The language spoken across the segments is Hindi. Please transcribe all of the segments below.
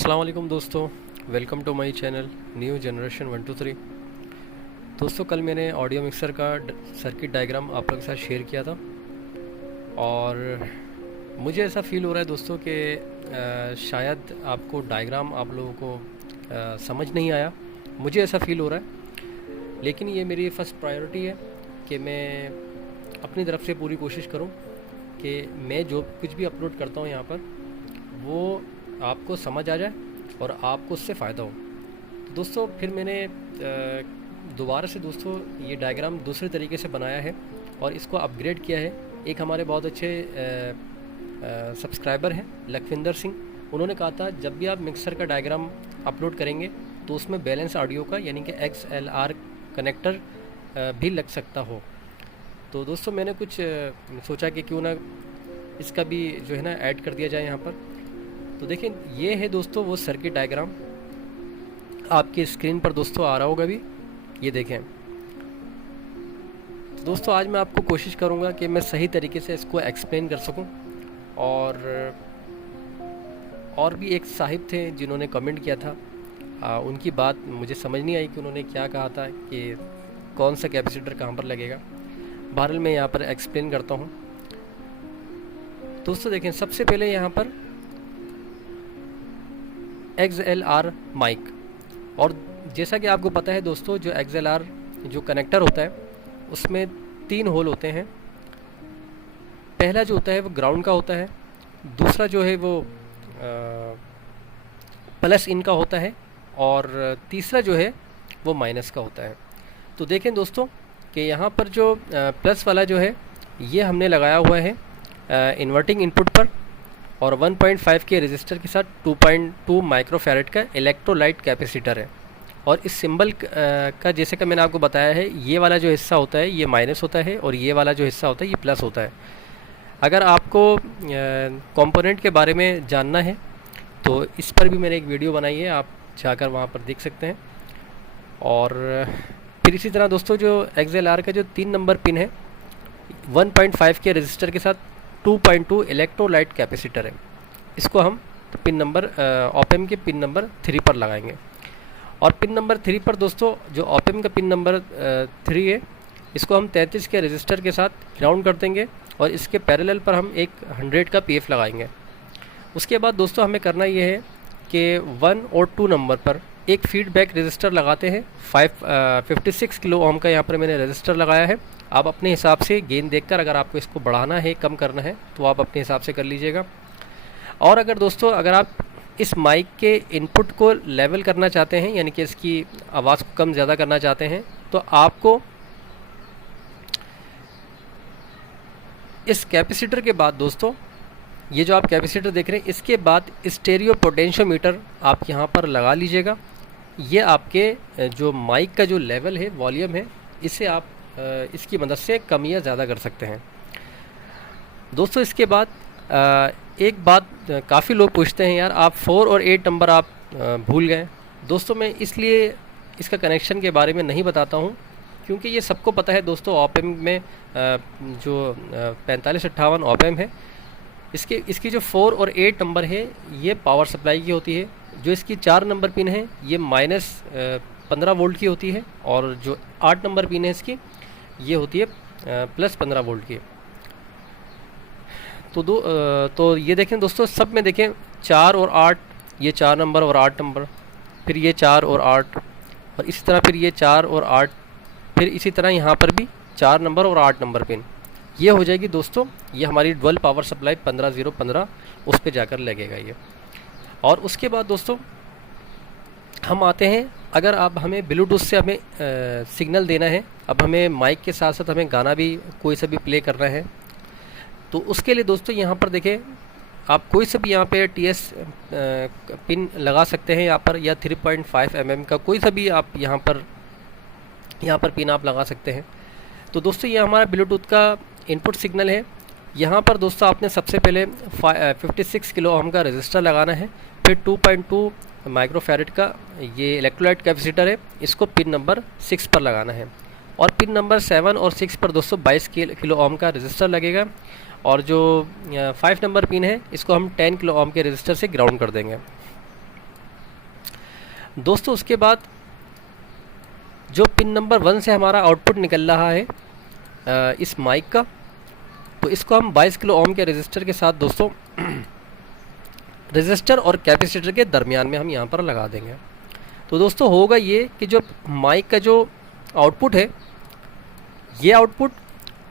अस्सलाम वालेकुम दोस्तों, welcome to my channel new generation 123। दोस्तों, कल मैंने ऑडियो मिक्सर का सर्किट डायग्राम आप लोगों के साथ शेयर किया था और मुझे ऐसा फील हो रहा है दोस्तों कि शायद आपको डायग्राम आप लोगों को समझ नहीं आया। मुझे ऐसा फील हो रहा है, लेकिन ये मेरी फ़र्स्ट प्रायोरिटी है कि मैं अपनी तरफ से पूरी कोशिश करूं कि मैं जो कुछ भी अपलोड करता हूं यहाँ पर वो आपको समझ आ जाए और आपको उससे फ़ायदा हो। तो दोस्तों, फिर मैंने दोबारा से दोस्तों ये डायग्राम दूसरे तरीके से बनाया है और इसको अपग्रेड किया है। एक हमारे बहुत अच्छे सब्सक्राइबर हैं लखविंदर सिंह, उन्होंने कहा था जब भी आप मिक्सर का डायग्राम अपलोड करेंगे तो उसमें बैलेंस ऑडियो का यानी कि XLR कनेक्टर भी लग सकता हो। तो दोस्तों, मैंने कुछ सोचा कि क्यों ना इसका भी जो है ना ऐड कर दिया जाए यहाँ पर। तो देखिए, ये है दोस्तों वो सर्किट डायग्राम, आपकी स्क्रीन पर दोस्तों आ रहा होगा भी, ये देखें। तो दोस्तों, आज मैं आपको कोशिश करूँगा कि मैं सही तरीके से इसको एक्सप्लेन कर सकूँ। और भी एक साहिब थे जिन्होंने कमेंट किया था, उनकी बात मुझे समझ नहीं आई कि उन्होंने क्या कहा था कि कौन सा कैपेसिटर कहाँ पर लगेगा। बहरहाल मैं यहाँ पर एक्सप्लेन करता हूँ। दोस्तों देखें, सबसे पहले यहाँ पर XLR माइक, और जैसा कि आपको पता है दोस्तों, जो XLR जो कनेक्टर होता है उसमें 3 होल होते हैं। पहला जो होता है वो ग्राउंड का होता है, दूसरा जो है वो प्लस इन का होता है, और तीसरा जो है वो माइनस का होता है। तो देखें दोस्तों कि यहाँ पर जो प्लस वाला जो है ये हमने लगाया हुआ है इन्वर्टिंग इनपुट पर, और 1.5 के रेजिस्टर के साथ 2.2 माइक्रोफैरेड का इलेक्ट्रोलाइट कैपेसिटर है। और इस सिंबल का जैसे कि मैंने आपको बताया है, ये वाला जो हिस्सा होता है ये माइनस होता है और ये वाला जो हिस्सा होता है ये प्लस होता है। अगर आपको कंपोनेंट के बारे में जानना है तो इस पर भी मैंने एक वीडियो बनाई है, आप जाकर वहाँ पर देख सकते हैं। और फिर इसी तरह दोस्तों, जो XLR का जो 3 नंबर पिन है 1.5 के रेजिस्टर के साथ 2.2 इलेक्ट्रोलाइट कैपेसिटर है, इसको हम पिन नंबर ऑप-एम्प के पिन नंबर 3 पर लगाएंगे। और पिन नंबर 3 पर दोस्तों, जो ऑप-एम्प का पिन नंबर 3 है, इसको हम 33 के रेजिस्टर के साथ ग्राउंड कर देंगे और इसके पैरेलल पर हम एक 100 का PF लगाएंगे। उसके बाद दोस्तों हमें करना ये है कि 1 और 2 नंबर पर एक फीडबैक रेजिस्टर लगाते हैं। 56 किलो ओम का यहाँ पर मैंने रेजिस्टर लगाया है। आप अपने हिसाब से गेन देखकर, अगर आपको इसको बढ़ाना है कम करना है तो आप अपने हिसाब से कर लीजिएगा। और अगर दोस्तों, अगर आप इस माइक के इनपुट को लेवल करना चाहते हैं, यानी कि इसकी आवाज़ को कम ज़्यादा करना चाहते हैं, तो आपको इस कैपेसिटर के बाद दोस्तों, ये जो आप कैपेसिटर देख रहे हैं, इसके बाद स्टेरियो पोटेंशियोमीटर आप यहाँ पर लगा लीजिएगा। ये आपके जो माइक का जो लेवल है, वॉल्यूम है, इसे आप इसकी मदद से कम या ज़्यादा कर सकते हैं दोस्तों। इसके बाद एक बात काफ़ी लोग पूछते हैं, यार आप 4 और 8 नंबर आप भूल गए। दोस्तों, मैं इसलिए इसका कनेक्शन के बारे में नहीं बताता हूँ क्योंकि ये सबको पता है दोस्तों, ऑप-एम्प में जो 4558 ऑप-एम्प है, इसकी जो 4 और 8 नंबर है ये पावर सप्लाई की होती है। जो इसकी 4 नंबर पिन है ये -15 वोल्ट की होती है, और जो 8 नंबर पिन है इसकी ये होती है +15 वोल्ट की। तो ये देखें दोस्तों, सब में देखें 4 और 8, ये 4 नंबर और 8 नंबर, फिर ये 4 और 8, और इसी तरह फिर ये 4 और 8, फिर इसी तरह यहाँ पर भी 4 नंबर और 8 नंबर पिन। ये हो जाएगी दोस्तों, ये हमारी डुअल पावर सप्लाई 15015 उस पर जाकर लगेगा ये। और उसके बाद दोस्तों हम आते हैं, अगर आप हमें ब्लूटूथ से हमें सिग्नल देना है, अब हमें माइक के साथ साथ हमें गाना भी कोई सा भी प्ले करना है, तो उसके लिए दोस्तों यहाँ पर देखें, आप कोई सा भी यहाँ पे TS पिन लगा सकते हैं यहाँ पर, या 3.5 mm का कोई सा भी आप यहाँ पर पिन आप लगा सकते हैं। तो दोस्तों, ये हमारा ब्लूटूथ का इनपुट सिग्नल है। यहाँ पर दोस्तों आपने सबसे पहले 56 किलो ओम का रेजिस्टर लगाना है, फिर 2.2 माइक्रोफैरेड का ये इलेक्ट्रोलाइट कैपेसिटर है, इसको पिन नंबर 6 पर लगाना है। और पिन नंबर 7 और 6 पर दोस्तों 22 किलो ओम का रेजिस्टर लगेगा, और जो 5 नंबर पिन है इसको हम 10 किलो ओम के रेजिस्टर से ग्राउंड कर देंगे। दोस्तों उसके बाद जो पिन नंबर 1 से हमारा आउटपुट निकल रहा है इस माइक का, तो इसको हम 22 किलो ओम के रेजिस्टर के साथ दोस्तों रेजिस्टर और कैपेसिटर के दरमियान में हम यहाँ पर लगा देंगे। तो दोस्तों होगा ये कि जो माइक का जो आउटपुट है, ये आउटपुट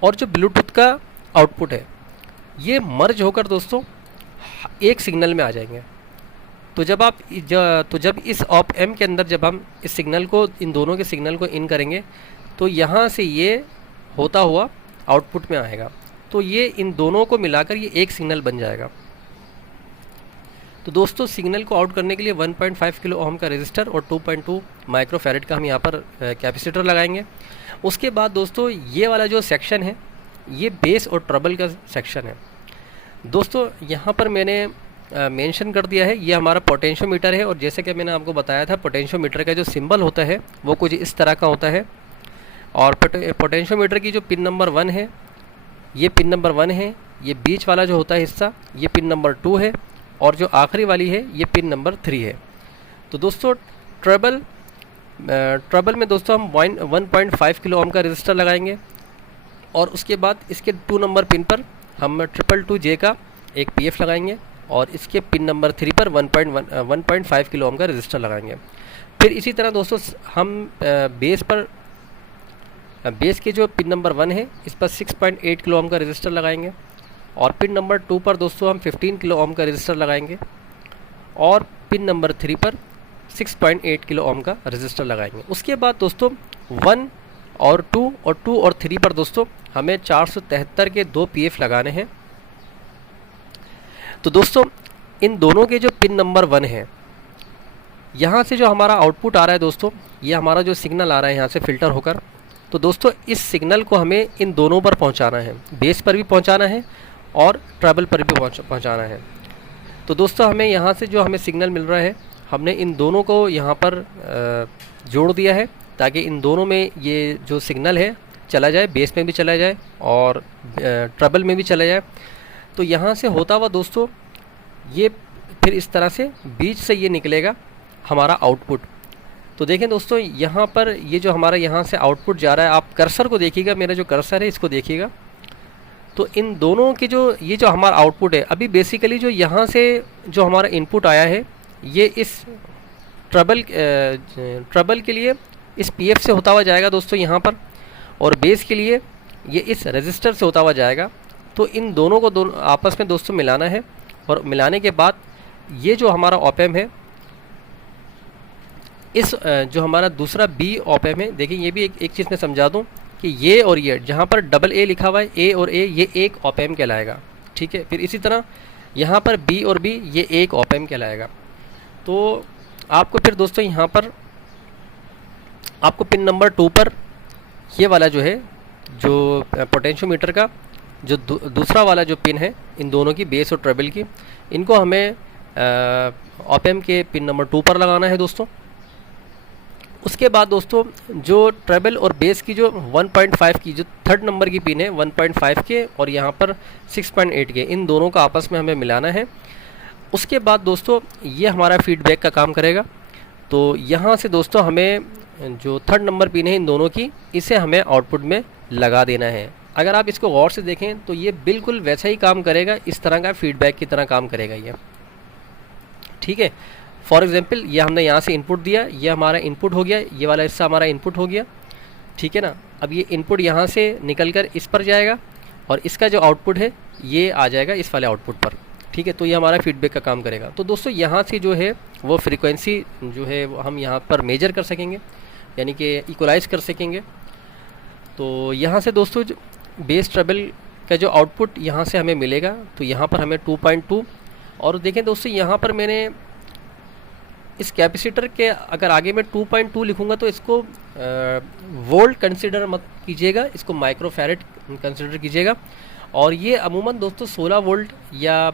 और जो ब्लूटूथ का आउटपुट है, ये मर्ज होकर दोस्तों एक सिग्नल में आ जाएंगे। तो जब इस ऑप एम्प के अंदर जब हम इस सिग्नल को, इन दोनों के सिग्नल को इन करेंगे, तो यहाँ से ये होता हुआ आउटपुट में आएगा। तो ये इन दोनों को मिलाकर ये एक सिग्नल बन जाएगा। तो दोस्तों सिग्नल को आउट करने के लिए 1.5 किलो ओम का रेजिस्टर और 2.2 माइक्रोफैरड का हम यहाँ पर कैपेसिटर लगाएंगे। उसके बाद दोस्तों ये वाला जो सेक्शन है, ये बेस और ट्रबल का सेक्शन है। दोस्तों यहाँ पर मैंने मेंशन कर दिया है, ये हमारा पोटेंशियोमीटर है। और जैसे कि मैंने आपको बताया था, पोटेंशियोमीटर का जो सिंबल होता है वो कुछ इस तरह का होता है। और पोटेंशियोमीटर की जो पिन नंबर 1 है, ये पिन नंबर 1 है। ये बीच वाला जो होता है हिस्सा, ये पिन नंबर 2 है। और जो आखिरी वाली है, ये पिन नंबर 3 है। तो दोस्तों ट्रबल में दोस्तों हम 1.5 किलो ओम का रेजिस्टर लगाएंगे। और उसके बाद इसके 2 नंबर पिन पर हम 222J का एक PF लगाएंगे। और इसके पिन नंबर 3 पर 1.5 किलो ओम का रेजिस्टर लगाएंगे। फिर इसी तरह दोस्तों हम बेस के जो पिन नंबर 1 है, इस पर 6.8 किलो ओम का रेजिस्टर लगाएंगे। और पिन नंबर 2 पर दोस्तों हम 15 किलो ओम का रेजिस्टर लगाएंगे। और पिन नंबर 3 पर 6.8 किलो ओम का रेजिस्टर लगाएंगे। उसके बाद दोस्तों 1 और 2 और 3 पर दोस्तों हमें 473 के 2 PF लगाने हैं। तो दोस्तों इन दोनों के जो पिन नंबर 1 है, यहाँ से जो हमारा आउटपुट आ रहा है दोस्तों, ये हमारा जो सिग्नल आ रहा है यहाँ से फ़िल्टर होकर, तो दोस्तों इस सिग्नल को हमें इन दोनों पर पहुँचाना है। बेस पर भी पहुँचाना है और ट्रबल पर भी पहुँचाना है। तो दोस्तों हमें यहाँ से जो हमें सिग्नल मिल रहा है, हमने इन दोनों को यहाँ पर जोड़ दिया है, ताकि इन दोनों में ये जो सिग्नल है चला जाए, बेस में भी चला जाए और ट्रबल में भी चला जाए। तो यहाँ से होता हुआ दोस्तों ये फिर इस तरह से बीच से ये निकलेगा हमारा आउटपुट। तो देखें दोस्तों यहाँ पर ये जो हमारा यहाँ से आउटपुट जा रहा है, आप कर्सर को देखिएगा, मेरा जो कर्सर है इसको देखिएगा। तो इन दोनों के जो ये जो हमारा आउटपुट है, अभी बेसिकली जो यहाँ से जो हमारा इनपुट आया है, ये इस ट्रबल के लिए इस PF से होता हुआ जाएगा दोस्तों यहाँ पर। और बेस के लिए ये इस रेजिस्टर से होता हुआ जाएगा। तो इन दोनों को आपस में दोस्तों मिलाना है। और मिलाने के बाद ये जो हमारा ऑप एम्प है, इस जो हमारा दूसरा B ऑप एम्प है, देखिए ये भी एक चीज़ मैं समझा दूं कि ये और ये जहाँ पर डबल A लिखा हुआ है, A और A, ये एक ऑप एम्प कहलाएगा। ठीक है। फिर इसी तरह यहाँ पर B और B, ये एक ऑप एम्प कहलाएगा। तो आपको फिर दोस्तों यहाँ पर आपको पिन नंबर 2 पर ये वाला जो है, जो पोटेंशियोमीटर का जो दूसरा वाला जो पिन है, इन दोनों की, बेस और ट्रबल की, इनको हमें ऑप एम्प के पिन नंबर 2 पर लगाना है दोस्तों। उसके बाद दोस्तों जो ट्रबल और बेस की जो 1.5 की जो 3rd नंबर की पिन है, 1.5 के और यहाँ पर 6.8 के, इन दोनों का आपस में हमें मिलाना है। उसके बाद दोस्तों ये हमारा फीडबैक का काम करेगा। तो यहाँ से दोस्तों हमें जो 3rd नंबर पिन है इन दोनों की, इसे हमें आउटपुट में लगा देना है। अगर आप इसको गौर से देखें तो ये बिल्कुल वैसा ही काम करेगा, इस तरह का फीडबैक की तरह काम करेगा ये। ठीक है। फॉर एग्जांपल ये हमने यहाँ से इनपुट दिया, ये हमारा इनपुट हो गया, ये वाला हिस्सा हमारा इनपुट हो गया। ठीक है ना। अब ये इनपुट यहाँ से निकल कर इस पर जाएगा और इसका जो आउटपुट है ये आ जाएगा इस वाले आउटपुट पर। ठीक है। तो ये हमारा फीडबैक का काम करेगा। तो दोस्तों यहाँ से जो है वो फ्रीक्वेंसी जो है वो हम यहाँ पर मेजर कर सकेंगे, यानी कि इक्वलाइज कर सकेंगे। तो यहाँ से दोस्तों बेस ट्रबल का जो आउटपुट यहाँ से हमें मिलेगा, तो यहाँ पर हमें 2.2। और देखें दोस्तों यहाँ पर मैंने इस कैपेसिटर के अगर आगे मैं 2.2 लिखूँगा तो इसको वोल्ट कंसिडर मत कीजिएगा, इसको माइक्रोफैरड कंसिडर कीजिएगा। और ये अमूमन दोस्तों 16 वोल्ट या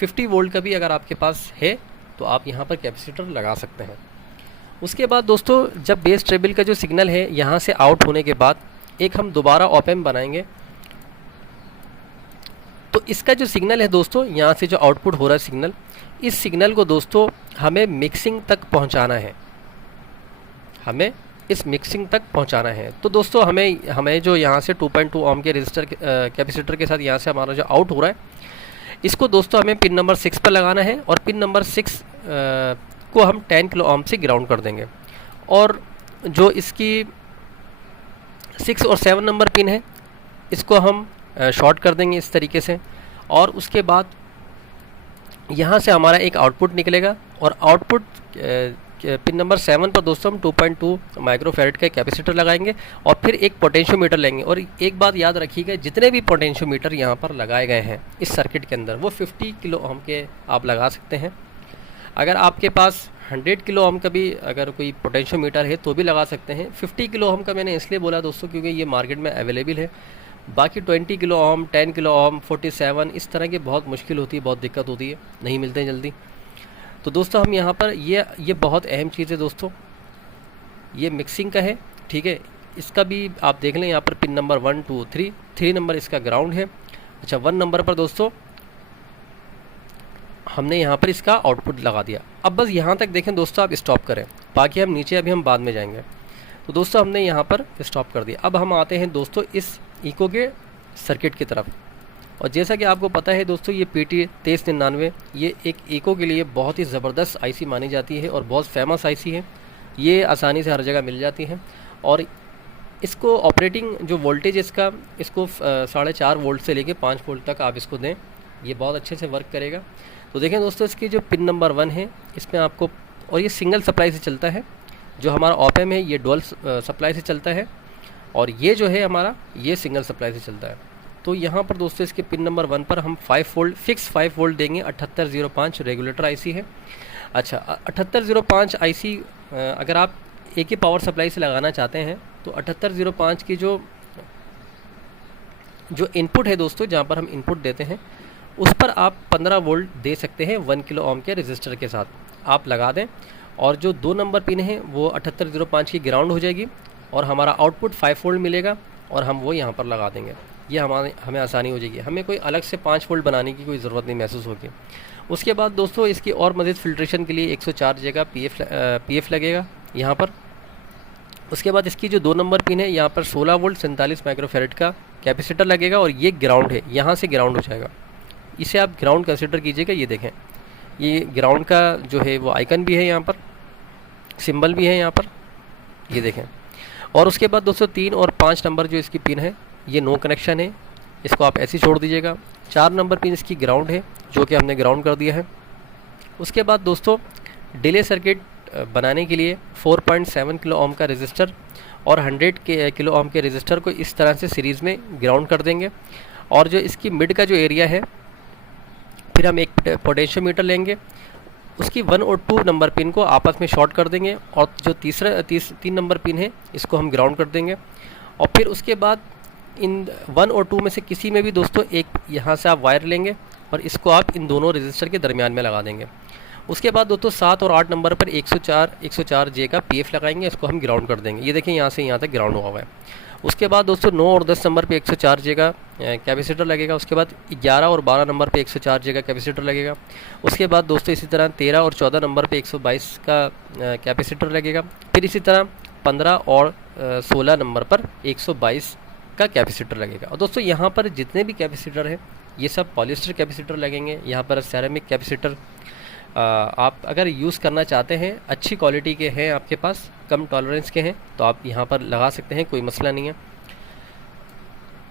50 वोल्ट का भी अगर आपके पास है तो आप यहाँ पर कैपेसिटर लगा सकते हैं। उसके बाद दोस्तों जब बेस ट्रबल का जो सिग्नल है यहाँ से आउट होने के बाद एक हम दोबारा ऑप एम्प बनाएंगे। तो इसका जो सिग्नल है दोस्तों, यहाँ से जो आउटपुट हो रहा है सिग्नल, इस सिग्नल को दोस्तों हमें मिक्सिंग तक पहुंचाना है, हमें इस मिक्सिंग तक पहुंचाना है। तो दोस्तों हमें जो यहाँ से 2.2 ओम के रजिस्टर कैपेसिटर के साथ यहाँ से हमारा जो आउट हो रहा है, इसको दोस्तों हमें पिन नंबर 6 पर लगाना है और पिन नंबर 6 को हम 10 किलो ओम से ग्राउंड कर देंगे। और जो इसकी 6 और 7 नंबर पिन है, इसको हम शॉर्ट कर देंगे इस तरीके से। और उसके बाद यहाँ से हमारा एक आउटपुट निकलेगा और आउटपुट पिन नंबर 7 पर दोस्तों हम 2.2 माइक्रोफैरड का कैपेसिटर लगाएंगे और फिर एक पोटेंशियोमीटर लेंगे। और एक बात याद रखिएगा, जितने भी पोटेंशियोमीटर यहाँ पर लगाए गए हैं इस सर्किट के अंदर, वो 50 किलो ओम के आप लगा सकते हैं। अगर आपके पास 100 किलो ओम का भी अगर कोई पोटेंशियोमीटर है तो भी लगा सकते हैं। 50 किलो ओम का मैंने इसलिए बोला दोस्तों क्योंकि ये मार्केट में अवेलेबल है। बाकी 20 किलो ओम, 10 किलो ओम, 47 इस तरह की बहुत मुश्किल होती है, बहुत दिक्कत होती है, नहीं मिलते हैं जल्दी। तो दोस्तों हम यहाँ पर ये बहुत अहम चीज़ है दोस्तों, ये मिक्सिंग का है, ठीक है। इसका भी आप देख लें, यहाँ पर पिन नंबर 1 2 3 नंबर इसका ग्राउंड है। अच्छा, 1 नंबर पर दोस्तों हमने यहाँ पर इसका आउटपुट लगा दिया। अब बस यहाँ तक देखें दोस्तों, आप स्टॉप करें, बाकी हम नीचे अभी हम बाद में जाएंगे। तो दोस्तों हमने यहाँ पर स्टॉप कर दिया। अब हम आते हैं दोस्तों इस इको के सर्किट की तरफ। और जैसा कि आपको पता है दोस्तों, ये PT 2399 ये एक इको के लिए बहुत ही ज़बरदस्त IC मानी जाती है और बहुत फेमस IC है। ये आसानी से हर जगह मिल जाती है और इसको ऑपरेटिंग जो वोल्टेज इसका, इसको 4.5 वोल्ट से लेके 5 वोल्ट तक आप इसको दें, ये बहुत अच्छे से वर्क करेगा। तो देखें दोस्तों, इसकी जो पिन नंबर 1 है इसमें आपको, और ये सिंगल सप्लाई से चलता है। जो हमारा ऑप-एम्प है ये डुअल सप्लाई से चलता है और ये जो है हमारा ये सिंगल सप्लाई से चलता है। तो यहाँ पर दोस्तों इसके पिन नंबर 1 पर हम 5 वोल्ट फिक्स 5 वोल्ट देंगे। 7805 रेगुलेटर IC है। अच्छा, 7805 IC अगर आप एक ही पावर सप्लाई से लगाना चाहते हैं तो 7805 की जो इनपुट है दोस्तों, जहाँ पर हम इनपुट देते हैं उस पर आप 15 वोल्ट दे सकते हैं 1 किलो ओम के रजिस्टर के साथ आप लगा दें। और जो 2 नंबर पिन है वो 7805 की ग्राउंड हो जाएगी और हमारा आउटपुट 5 वोल्ट मिलेगा और हम वो यहाँ पर लगा देंगे। ये हमें आसानी हो जाएगी, हमें कोई अलग से 5 वोल्ट बनाने की कोई ज़रूरत नहीं महसूस होगी। उसके बाद दोस्तों इसकी और मज़ीद फ़िल्ट्रेशन के लिए 104 जगह PF लगेगा यहाँ पर। उसके बाद इसकी जो 2 नंबर पिन है यहाँ पर 16 वोल्ट 47 माइक्रोफैरड का कैपेसिटर लगेगा और ये ग्राउंड है, यहाँ से ग्राउंड हो जाएगा। इसे आप ग्राउंड कंसिडर कीजिएगा। ये देखें, ये ग्राउंड का जो है वो आइकन भी है, यहाँ पर सिंबल भी है यहाँ पर, ये देखें। और उसके बाद दोस्तों 3 और 5 नंबर जो इसकी पिन है ये नो कनेक्शन है, इसको आप ऐसे ही छोड़ दीजिएगा। 4 नंबर पिन इसकी ग्राउंड है जो कि हमने ग्राउंड कर दिया है। उसके बाद दोस्तों डिले सर्किट बनाने के लिए 4.7 किलो ओम का रजिस्टर और 100 किलो ओम के रजिस्टर को इस तरह से सीरीज़ में ग्राउंड कर देंगे। और जो इसकी मिड का जो एरिया है, फिर हम एक पोटेंशियोमीटर लेंगे, उसकी 1 और 2 नंबर पिन को आपस में शॉर्ट कर देंगे और जो 3 नंबर पिन है इसको हम ग्राउंड कर देंगे। और फिर उसके बाद इन 1 और 2 में से किसी में भी दोस्तों एक यहाँ से आप वायर लेंगे और इसको आप इन दोनों रजिस्टर के दरमियान में लगा देंगे। उसके बाद दोस्तों 7 और 8 नंबर पर 104 J का PF लगाएंगे, इसको हम ग्राउंड कर देंगे। ये देखें यहाँ से यहाँ तक ग्राउंड हुआ है। उसके बाद दोस्तों 9 और 10 नंबर पे 104 J का कैपेसिटर लगेगा। उसके बाद 11 और 12 नंबर पे 104 J का कैपेसिटर लगेगा। उसके बाद दोस्तों इसी तरह 13 और 14 नंबर पे 122 का कैपेसिटर लगेगा। फिर इसी तरह 15 और 16 नंबर पर 122 का कैपेसिटर लगेगा। और दोस्तों यहाँ पर जितने भी कैपेसिटर हैं ये सब पॉलिस्टर कैपेसिटर लगेंगे। यहाँ पर सेरेमिक कैपेसिटर आप अगर यूज़ करना चाहते हैं, अच्छी क्वालिटी के हैं आपके पास, कम टॉलरेंस के हैं, तो आप यहाँ पर लगा सकते हैं, कोई मसला नहीं है।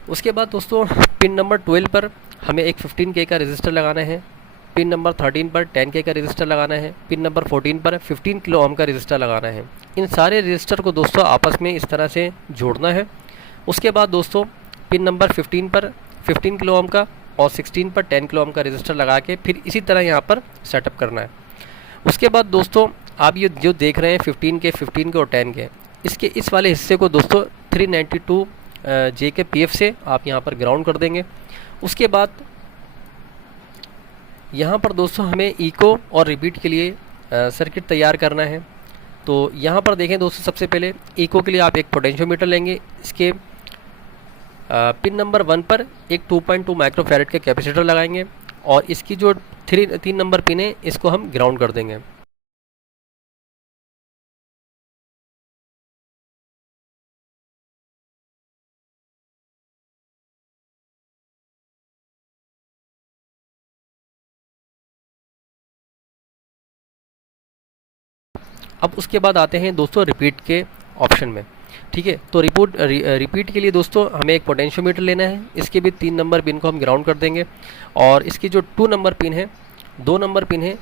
उसके बाद दोस्तों पिन नंबर 12 पर हमें एक 15K का रजिस्टर लगाना है। पिन नंबर 13 पर 10K का रजिस्टर लगाना है। पिन नंबर 14 पर 15 किलो ओम का रजिस्टर लगाना है। इन सारे रजिस्टर को दोस्तों आपस में इस तरह से जोड़ना है। उसके बाद दोस्तों पिन नंबर 15 पर 15 किलो ओम का और 16 पर 10 किलो ओम का रजिस्टर लगा के फिर इसी तरह यहाँ पर सेटअप करना है। उसके बाद दोस्तों आप ये जो देख रहे हैं 15 के और 10 के, इसके इस वाले हिस्से को दोस्तों 392 J के PF से आप यहाँ पर ग्राउंड कर देंगे। उसके बाद यहाँ पर दोस्तों हमें इको और रिपीट के लिए सर्किट तैयार करना है। तो यहाँ पर देखें दोस्तों, सबसे पहले इको के लिए आप एक पोटेंशियोमीटर लेंगे। इसके पिन नंबर 1 पर एक 2.2 माइक्रोफैरड के कैपेसिटर लगाएंगे और इसकी जो 3 नंबर पिन है इसको हम ग्राउंड कर देंगे। अब उसके बाद आते हैं दोस्तों रिपीट के ऑप्शन में। ठीक है, तो रिपीट के लिए दोस्तों हमें एक पोटेंशियोमीटर लेना है, इसके भी 3 नंबर पिन को हम ग्राउंड कर देंगे। और इसकी जो 2 नंबर पिन है, 2 नंबर पिन है,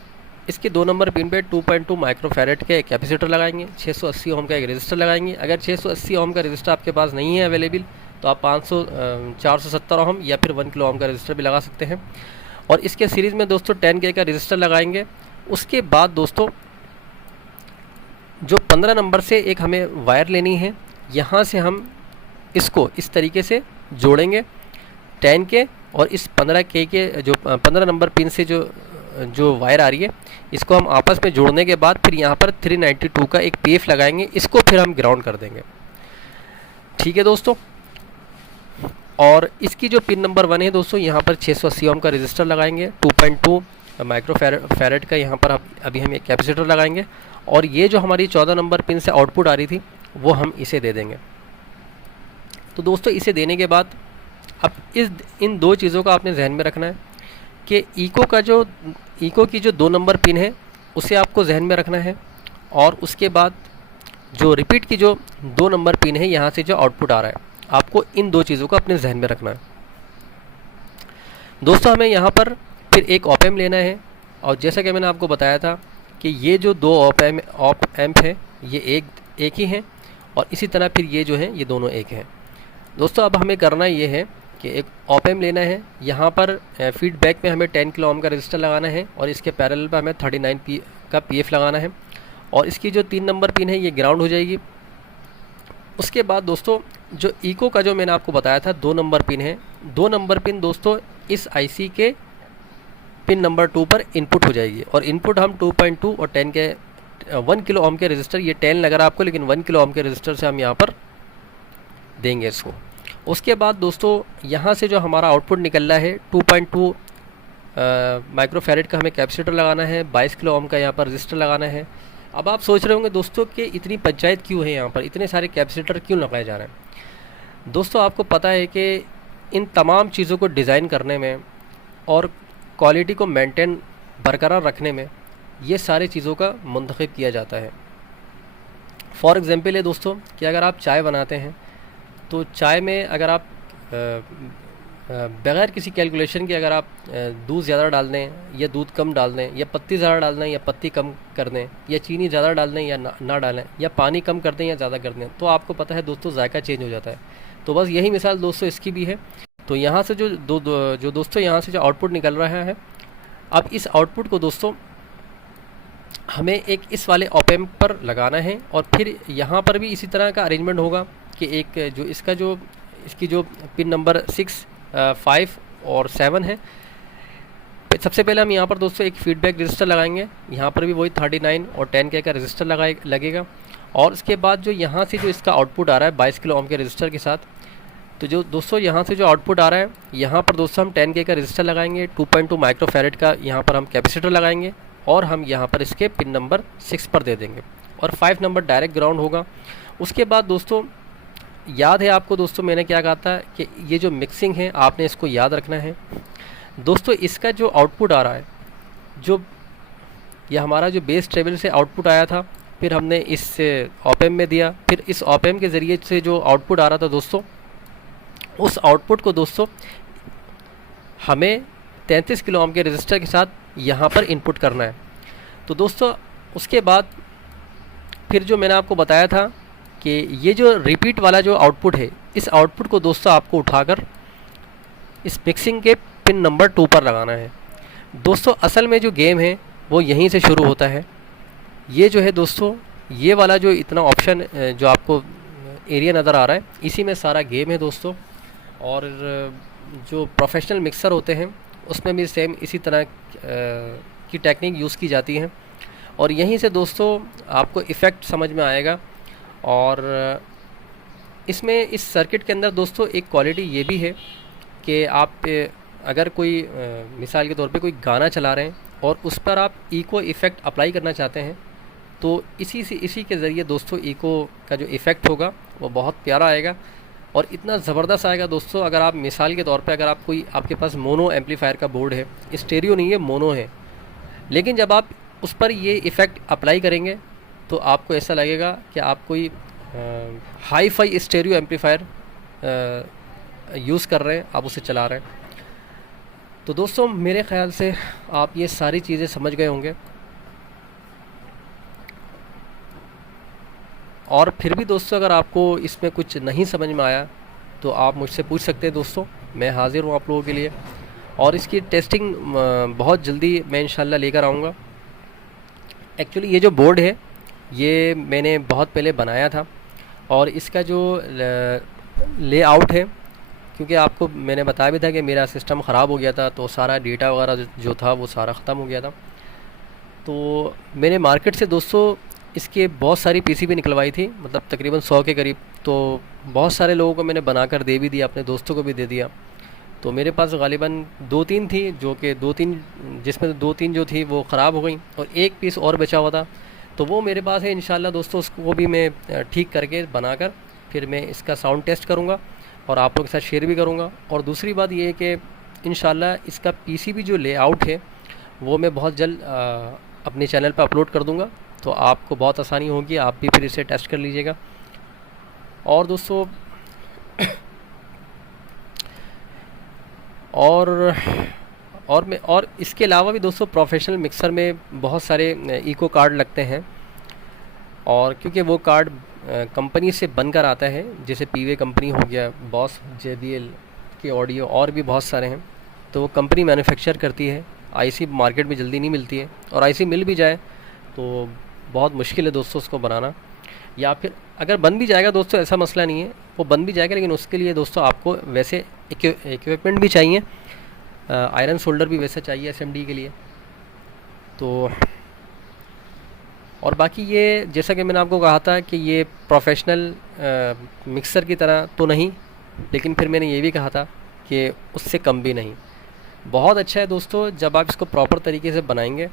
इसके 2 नंबर पिन पे 2.2 माइक्रोफैरेड का एक कैपेसिटर लगाएंगे, 680 ओम का एक रजिस्टर लगाएंगे। अगर 680 ओम का रजिस्टर आपके पास नहीं है अवेलेबल, तो आप 470 ओम या फिर 1 किलो ओम का रजिस्टर भी लगा सकते हैं। और इसके सीरीज़ में दोस्तों 10K का रजिस्टर लगाएंगे। उसके बाद दोस्तों जो 15 नंबर से एक हमें वायर लेनी है, यहाँ से हम इसको इस तरीके से जोड़ेंगे 10K, और इस 15K के जो 15 नंबर पिन से जो वायर आ रही है, इसको हम आपस में जोड़ने के बाद फिर यहाँ पर 392 का एक PF लगाएंगे, इसको फिर हम ग्राउंड कर देंगे। ठीक है दोस्तों, और इसकी जो पिन नंबर 1 है दोस्तों, यहाँ पर 680 ओम का रजिस्टर लगाएंगे, 2.2 माइक्रोफैरेड का यहाँ पर अभी हम एक कैपेसिटर लगाएंगे, और ये जो हमारी 14 नंबर पिन से आउटपुट आ रही थी वो हम इसे दे देंगे। तो दोस्तों इसे देने के बाद अब इन 2 चीज़ों का आपने जहन में रखना है कि इको की जो 2 नंबर पिन है उसे आपको जहन में रखना है, और उसके बाद जो रिपीट की जो 2 नंबर पिन है यहाँ से जो आउटपुट आ रहा है, आपको इन 2 चीज़ों को अपने जहन में रखना है। दोस्तों हमें यहाँ पर फिर एक ऑप एम्प लेना है, और जैसा कि मैंने आपको बताया था कि ये जो 2 ऑप एम्प है ये एक ही हैं, और इसी तरह फिर ये जो है ये दोनों एक हैं। दोस्तों अब हमें करना ये है कि एक ऑप एम्प लेना है, यहाँ पर फीडबैक में हमें 10 किलो ओम का रजिस्टर लगाना है, और इसके पैरेलल पर हमें 39 का PF लगाना है, और इसकी जो 3 नंबर पिन है ये ग्राउंड हो जाएगी। उसके बाद दोस्तों जो इको का जो मैंने आपको बताया था 2 नंबर पिन है, 2 नंबर पिन दोस्तों इस IC के पिन नंबर 2 पर इनपुट हो जाएगी, और इनपुट हम 2.2 और 10 के 1 किलो ओम के रजिस्टर, ये 10 लग रहा है आपको लेकिन 1 किलो ओम के रजिस्टर से हम यहाँ पर देंगे इसको। उसके बाद दोस्तों यहाँ से जो हमारा आउटपुट निकल रहा है 2.2 माइक्रोफैरेड का हमें कैपेसिटर लगाना है, 22 किलो ओम का यहाँ पर रजिस्टर लगाना है। अब आप सोच रहे होंगे दोस्तों कि इतनी पंचायत क्यों है, यहाँ पर इतने सारे कैपेसिटर क्यों लगाए जा रहे हैं। दोस्तों आपको पता है कि इन तमाम चीज़ों को डिज़ाइन करने में और क्वालिटी को मेंटेन बरकरार रखने में ये सारी चीज़ों का मुंतखब किया जाता है। फॉर एग्ज़ाम्पल है दोस्तों कि अगर आप चाय बनाते हैं, तो चाय में अगर आप बग़ैर किसी कैलकुलेशन के अगर आप दूध ज़्यादा डाल दें या दूध कम डाल दें, या पत्ती ज़्यादा डाल दें या पत्ती कम कर दें, या चीनी ज़्यादा डाल दें या ना डालें, या पानी कम कर दें या ज़्यादा कर दें, तो आपको पता है दोस्तों जायका चेंज हो जाता है। तो बस यही मिसाल दोस्तों इसकी भी है। तो यहाँ से जो दोस्तों यहाँ से जो आउटपुट निकल रहा है, अब इस आउटपुट को दोस्तों हमें एक इस वाले ऑप एम्प पर लगाना है, और फिर यहाँ पर भी इसी तरह का अरेंजमेंट होगा कि एक जो इसकी जो पिन नंबर 6, 5 और 7 है। सबसे पहले हम यहाँ पर दोस्तों एक फीडबैक रजिस्टर लगाएंगे, यहाँ पर भी वही 39 और 10K का रजिस्टर लगेगा। और उसके बाद जो यहाँ से जो इसका आउटपुट आ रहा है 22 किलो ओम के रजिस्टर के साथ, तो जो दोस्तों यहाँ से जो आउटपुट आ रहा है, यहाँ पर दोस्तों हम 10K का रजिस्टर लगाएंगे, 2.2 माइक्रोफैरेड का यहाँ पर हम कैपेसिटर लगाएंगे, और हम यहाँ पर इसके पिन नंबर 6 पर दे देंगे, और 5 नंबर डायरेक्ट ग्राउंड होगा। उसके बाद दोस्तों याद है आपको दोस्तों मैंने क्या कहा था कि ये जो मिक्सिंग है आपने इसको याद रखना है। दोस्तों इसका जो आउटपुट आ रहा है, जो ये हमारा जो बेस ट्रेबल से आउटपुट आया था, फिर हमने इस ऑप एम्प में दिया, फिर इस ऑप एम्प के ज़रिए से जो आउटपुट आ रहा था दोस्तों, उस आउटपुट को दोस्तों हमें 33 किलो ओम के रजिस्टर के साथ यहाँ पर इनपुट करना है। तो दोस्तों उसके बाद फिर जो मैंने आपको बताया था कि ये जो रिपीट वाला जो आउटपुट है, इस आउटपुट को दोस्तों आपको उठाकर इस मिक्सिंग के पिन नंबर 2 पर लगाना है। दोस्तों असल में जो गेम है वो यहीं से शुरू होता है। ये जो है दोस्तों, ये वाला जो इतना ऑप्शन जो आपको एरिया नज़र आ रहा है, इसी में सारा गेम है दोस्तों। और जो प्रोफेशनल मिक्सर होते हैं उसमें भी सेम इसी तरह की टेक्निक यूज़ की जाती है, और यहीं से दोस्तों आपको इफ़ेक्ट समझ में आएगा। और इसमें इस सर्किट के अंदर दोस्तों एक क्वालिटी ये भी है कि आप अगर कोई मिसाल के तौर पे कोई गाना चला रहे हैं और उस पर आप इको इफ़ेक्ट अप्लाई करना चाहते हैं, तो इसी के ज़रिए दोस्तों इको का जो इफ़ेक्ट होगा वो बहुत प्यारा आएगा और इतना ज़बरदस्त आएगा दोस्तों। अगर आप मिसाल के तौर पे अगर आप कोई आपके पास मोनो एम्पलीफायर का बोर्ड है, स्टेरियो नहीं है, मोनो है, लेकिन जब आप उस पर ये इफ़ेक्ट अप्लाई करेंगे तो आपको ऐसा लगेगा कि आप कोई hi fi stereo amplifier use कर रहे हैं, आप उसे चला रहे हैं। तो दोस्तों मेरे ख़्याल से आप ये सारी चीज़ें समझ गए होंगे। और फिर भी दोस्तों अगर आपको इसमें कुछ नहीं समझ में आया तो आप मुझसे पूछ सकते हैं दोस्तों, मैं हाज़िर हूँ आप लोगों के लिए। और इसकी टेस्टिंग बहुत जल्दी मैं इंशाल्लाह लेकर आऊँगा। एक्चुअली ये जो बोर्ड है ये मैंने बहुत पहले बनाया था और इसका जो लेआउट है, क्योंकि आपको मैंने बताया भी था कि मेरा सिस्टम ख़राब हो गया था, तो सारा डेटा वगैरह जो था वो सारा ख़त्म हो गया था। तो मैंने मार्केट से दोस्तों इसके बहुत सारी पीसीबी निकलवाई थी, मतलब तकरीबन 100 के करीब। तो बहुत सारे लोगों को मैंने बनाकर दे भी दिया, अपने दोस्तों को भी दे दिया। तो मेरे पास गालिबन 2-3 थी, जो कि 2-3 जिसमें 2-3 जो थी वो ख़राब हो गई और एक पीस और बचा हुआ था, तो वो मेरे पास है। इंशाल्लाह दोस्तों उसको भी मैं ठीक करके बनाकर फिर मैं इसका साउंड टेस्ट करूँगा और आप लोगों के साथ शेयर भी करूँगा। और दूसरी बात ये है कि इंशाल्लाह इसका पीसीबी जो लेआउट है वो मैं बहुत जल्द अपने चैनल पर अपलोड कर दूँगा, तो आपको बहुत आसानी होगी, आप भी फिर इसे टेस्ट कर लीजिएगा। और दोस्तों और इसके अलावा भी दोस्तों प्रोफेशनल मिक्सर में बहुत सारे इको कार्ड लगते हैं, और क्योंकि वो कार्ड कंपनी से बनकर आता है, जैसे पीवे कंपनी हो गया, बॉस, JBL के ऑडियो, और भी बहुत सारे हैं, तो वो कंपनी मैन्युफैक्चर करती है। आईसी मार्केट में जल्दी नहीं मिलती है, और आईसी मिल भी जाए तो बहुत मुश्किल है दोस्तों उसको बनाना। या फिर अगर बन भी जाएगा दोस्तों, ऐसा मसला नहीं है, वो बन भी जाएगा, लेकिन उसके लिए दोस्तों आपको वैसे इक्विपमेंट भी चाहिए, आयरन सोल्डर भी वैसे चाहिए SMD के लिए। तो और बाकी ये जैसा कि मैंने आपको कहा था कि ये प्रोफेशनल मिक्सर की तरह तो नहीं, लेकिन फिर मैंने ये भी कहा था कि उससे कम भी नहीं। बहुत अच्छा है दोस्तों जब आप इसको प्रॉपर तरीके से बनाएंगे,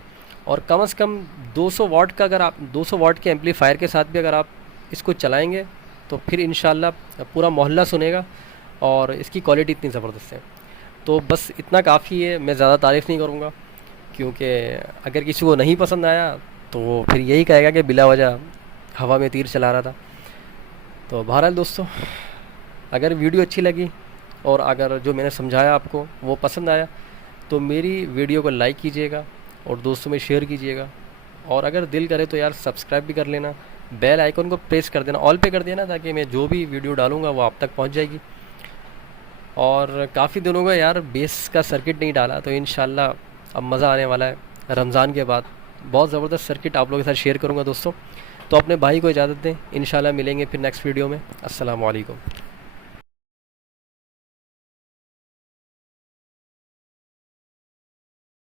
और कम से कम 200 वाट का, अगर आप 200 वाट के एम्पलीफायर के साथ भी अगर आप इसको चलाएंगे तो फिर इंशाल्लाह पूरा मोहल्ला सुनेगा, और इसकी क्वालिटी इतनी ज़बरदस्त है। तो बस इतना काफ़ी है, मैं ज़्यादा तारीफ़ नहीं करूँगा, क्योंकि अगर किसी को नहीं पसंद आया तो वो फिर यही कहेगा कि बिला वजह हवा में तीर चला रहा था। तो बहरहाल दोस्तों, अगर वीडियो अच्छी लगी और अगर जो मैंने समझाया आपको वो पसंद आया तो मेरी वीडियो को लाइक कीजिएगा और दोस्तों में शेयर कीजिएगा, और अगर दिल करे तो यार सब्सक्राइब भी कर लेना, बेल आइकन को प्रेस कर देना, ऑल पे कर देना, ताकि मैं जो भी वीडियो डालूँगा वो आप तक पहुँच जाएगी। और काफ़ी दिनों का यार बेस का सर्किट नहीं डाला, तो इंशाल्लाह अब मज़ा आने वाला है। रमज़ान के बाद बहुत ज़बरदस्त सर्किट आप लोगों के साथ शेयर करूँगा दोस्तों। तो अपने भाई को इजाज़त दें, इंशाल्लाह मिलेंगे फिर नेक्स्ट वीडियो में। अस्सलाम वालेकुम।